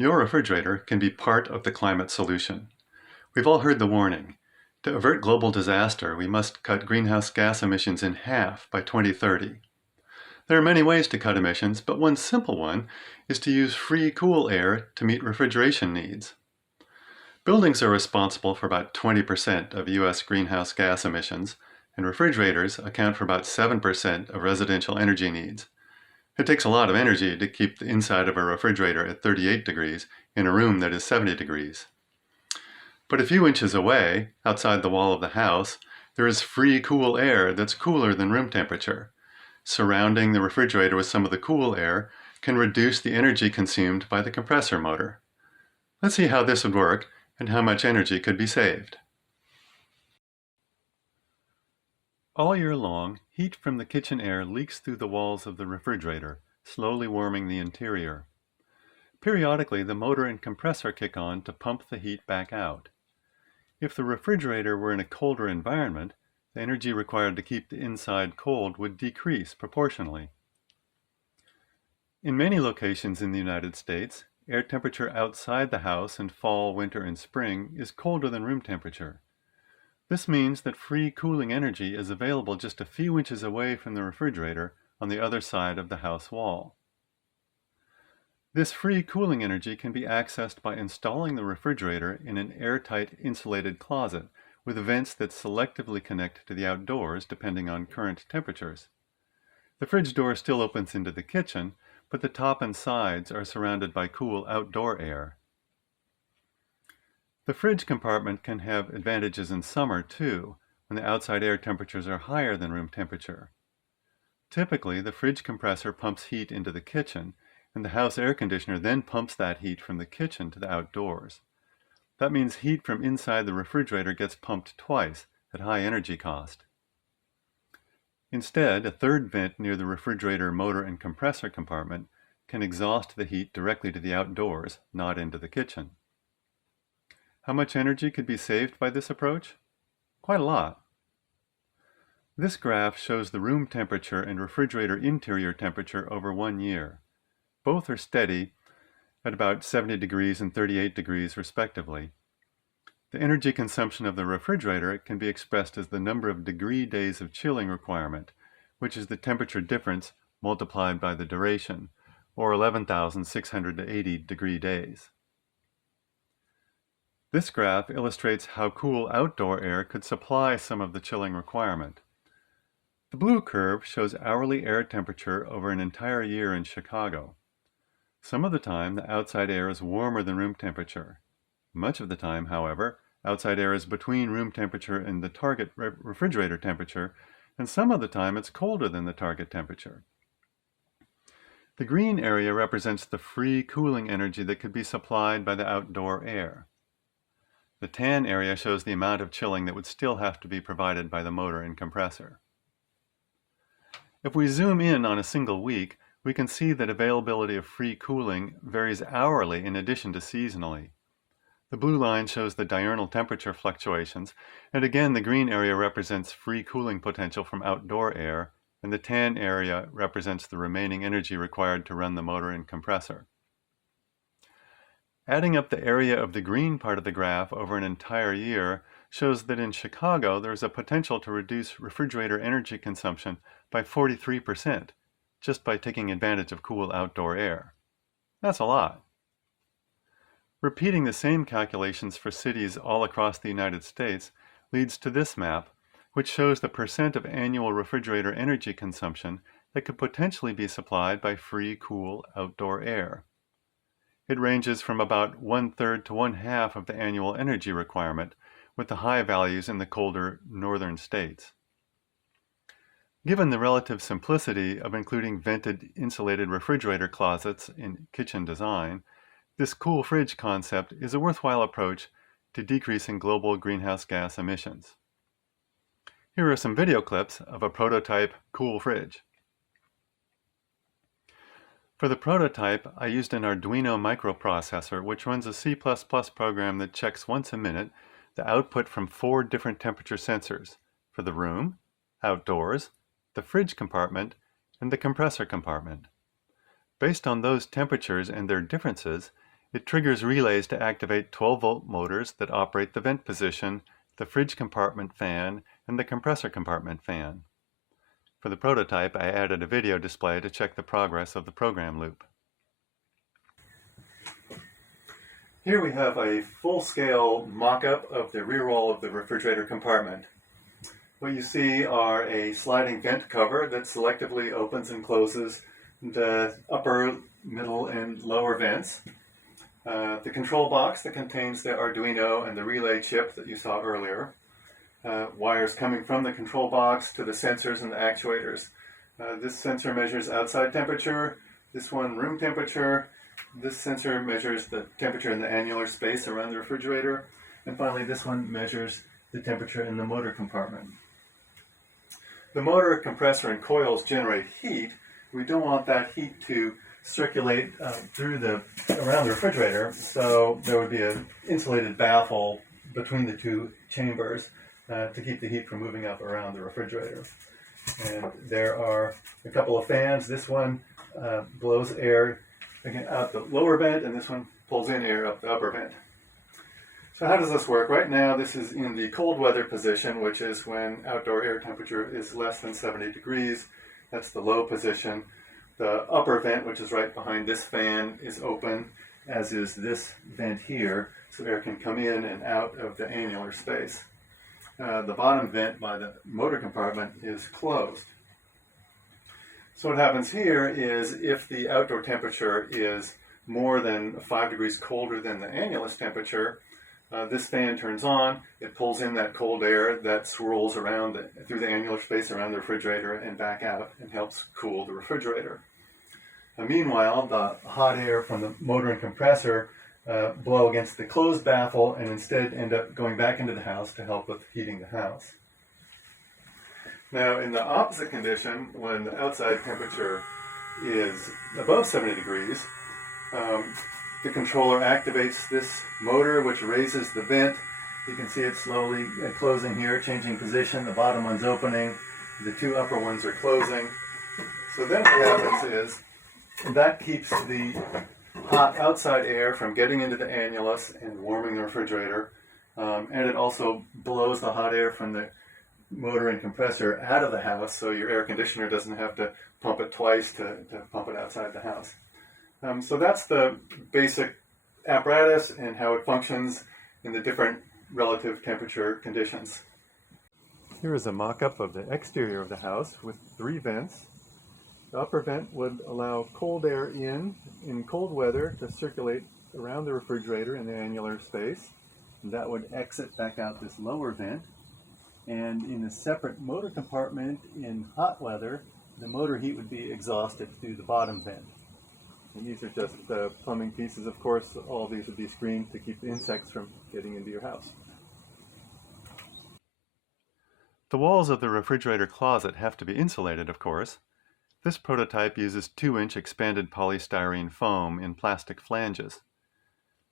Your refrigerator can be part of the climate solution. We've all heard the warning. To avert global disaster, we must cut greenhouse gas emissions in half by 2030. There are many ways to cut emissions, but one simple one is to use free cool air to meet refrigeration needs. Buildings are responsible for about 20% of US greenhouse gas emissions, and refrigerators account for about 7% of residential energy needs. It takes a lot of energy to keep the inside of a refrigerator at 38 degrees in a room that is 70 degrees. But a few inches away, outside the wall of the house, there is free cool air that's cooler than room temperature. Surrounding the refrigerator with some of the cool air can reduce the energy consumed by the compressor motor. Let's see how this would work and how much energy could be saved. All year long, heat from the kitchen air leaks through the walls of the refrigerator, slowly warming the interior. Periodically, the motor and compressor kick on to pump the heat back out. If the refrigerator were in a colder environment, the energy required to keep the inside cold would decrease proportionally. In many locations in the United States, air temperature outside the house in fall, winter, and spring is colder than room temperature. This means that free cooling energy is available just a few inches away from the refrigerator on the other side of the house wall. This free cooling energy can be accessed by installing the refrigerator in an airtight insulated closet with vents that selectively connect to the outdoors depending on current temperatures. The fridge door still opens into the kitchen, but the top and sides are surrounded by cool outdoor air. The fridge compartment can have advantages in summer too, when the outside air temperatures are higher than room temperature. Typically, the fridge compressor pumps heat into the kitchen, and the house air conditioner then pumps that heat from the kitchen to the outdoors. That means heat from inside the refrigerator gets pumped twice at high energy cost. Instead, a third vent near the refrigerator motor and compressor compartment can exhaust the heat directly to the outdoors, not into the kitchen. How much energy could be saved by this approach? Quite a lot. This graph shows the room temperature and refrigerator interior temperature over 1 year. Both are steady at about 70 degrees and 38 degrees respectively. The energy consumption of the refrigerator can be expressed as the number of degree days of chilling requirement, which is the temperature difference multiplied by the duration, or 11,680 degree days. This graph illustrates how cool outdoor air could supply some of the chilling requirement. The blue curve shows hourly air temperature over an entire year in Chicago. Some of the time, the outside air is warmer than room temperature. Much of the time, however, outside air is between room temperature and the target refrigerator temperature, and some of the time it's colder than the target temperature. The green area represents the free cooling energy that could be supplied by the outdoor air. The tan area shows the amount of chilling that would still have to be provided by the motor and compressor. If we zoom in on a single week, we can see that availability of free cooling varies hourly in addition to seasonally. The blue line shows the diurnal temperature fluctuations, and again the green area represents free cooling potential from outdoor air, and the tan area represents the remaining energy required to run the motor and compressor. Adding up the area of the green part of the graph over an entire year shows that in Chicago there is a potential to reduce refrigerator energy consumption by 43% just by taking advantage of cool outdoor air. That's a lot. Repeating the same calculations for cities all across the United States leads to this map, which shows the percent of annual refrigerator energy consumption that could potentially be supplied by free, cool outdoor air. It ranges from about 1/3 to 1/2 of the annual energy requirement, with the high values in the colder northern states. Given the relative simplicity of including vented insulated refrigerator closets in kitchen design, this cool fridge concept is a worthwhile approach to decreasing global greenhouse gas emissions. Here are some video clips of a prototype cool fridge. For the prototype, I used an Arduino microprocessor, which runs a C++ program that checks once a minute the output from 4 different temperature sensors for the room, outdoors, the fridge compartment, and the compressor compartment. Based on those temperatures and their differences, It triggers relays to activate 12-volt motors that operate the vent position, the fridge compartment fan, and the compressor compartment fan. For the prototype, I added a video display to check the progress of the program loop. Here we have a full-scale mock-up of the rear wall of the refrigerator compartment. What you see are a sliding vent cover that selectively opens and closes the upper, middle, and lower vents. The control box that contains the Arduino and the relay chip that you saw earlier. Wires coming from the control box to the sensors and the actuators. This sensor measures outside temperature, this one room temperature. This sensor measures the temperature in the annular space around the refrigerator. And finally, this one measures the temperature in the motor compartment. The motor, compressor, and coils generate heat. We don't want that heat to circulate around the refrigerator, so there would be an insulated baffle between the two chambers to keep the heat from moving up around the refrigerator. And there are a couple of fans. This one blows air again out the lower vent, and this one pulls in air up the upper vent. So how does this work? Right now, this is in the cold weather position, which is when outdoor air temperature is less than 70 degrees. That's the low position. The upper vent, which is right behind this fan, is open, as is this vent here, so air can come in and out of the annular space. The bottom vent by the motor compartment is closed. So what happens here is if the outdoor temperature is more than 5 degrees colder than the annulus temperature, this fan turns on, it pulls in that cold air that swirls around through the annular space around the refrigerator and back out and helps cool the refrigerator. Meanwhile, the hot air from the motor and compressor blow against the closed baffle and instead end up going back into the house to help with heating the house. Now, in the opposite condition, when the outside temperature is above 70 degrees, the controller activates this motor, which raises the vent. You can see it slowly closing here, changing position. The bottom one's opening. The two upper ones are closing. So then what happens is that keeps the hot outside air from getting into the annulus and warming the refrigerator. And it also blows the hot air from the motor and compressor out of the house, so your air conditioner doesn't have to pump it twice to pump it outside the house. So that's the basic apparatus and how it functions in the different relative temperature conditions. Here is a mock-up of the exterior of the house with 3 vents. The upper vent would allow cold air in cold weather to circulate around the refrigerator in the annular space. And that would exit back out this lower vent. And in a separate motor compartment in hot weather, the motor heat would be exhausted through the bottom vent. And these are just plumbing pieces. Of course, all of these would be screened to keep the insects from getting into your house. The walls of the refrigerator closet have to be insulated, of course. This prototype uses 2-inch expanded polystyrene foam in plastic flanges.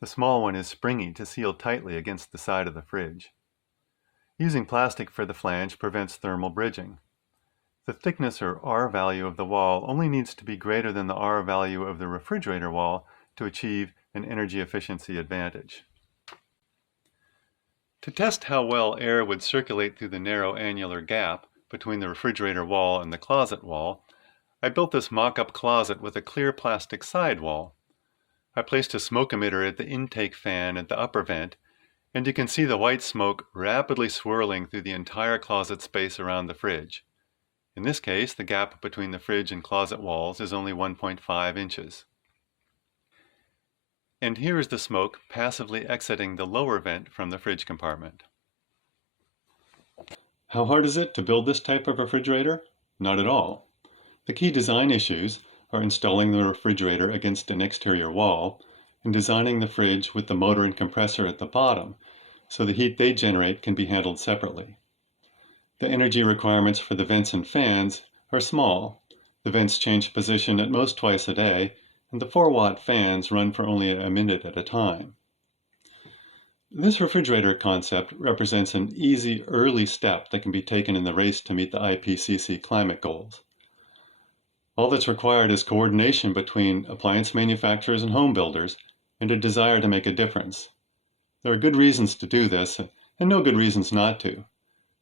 The small one is springy to seal tightly against the side of the fridge. Using plastic for the flange prevents thermal bridging. The thickness or R value of the wall only needs to be greater than the R value of the refrigerator wall to achieve an energy efficiency advantage. To test how well air would circulate through the narrow annular gap between the refrigerator wall and the closet wall, I built this mock-up closet with a clear plastic sidewall. I placed a smoke emitter at the intake fan at the upper vent, and you can see the white smoke rapidly swirling through the entire closet space around the fridge. In this case, the gap between the fridge and closet walls is only 1.5 inches. And here is the smoke passively exiting the lower vent from the fridge compartment. How hard is it to build this type of refrigerator? Not at all. The key design issues are installing the refrigerator against an exterior wall and designing the fridge with the motor and compressor at the bottom so the heat they generate can be handled separately. The energy requirements for the vents and fans are small. The vents change position at most twice a day, and the 4-watt fans run for only a minute at a time. This refrigerator concept represents an easy early step that can be taken in the race to meet the IPCC climate goals. All that's required is coordination between appliance manufacturers and home builders and a desire to make a difference. There are good reasons to do this, and no good reasons not to.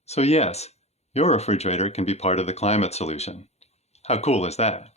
So yes, your refrigerator can be part of the climate solution. How cool is that?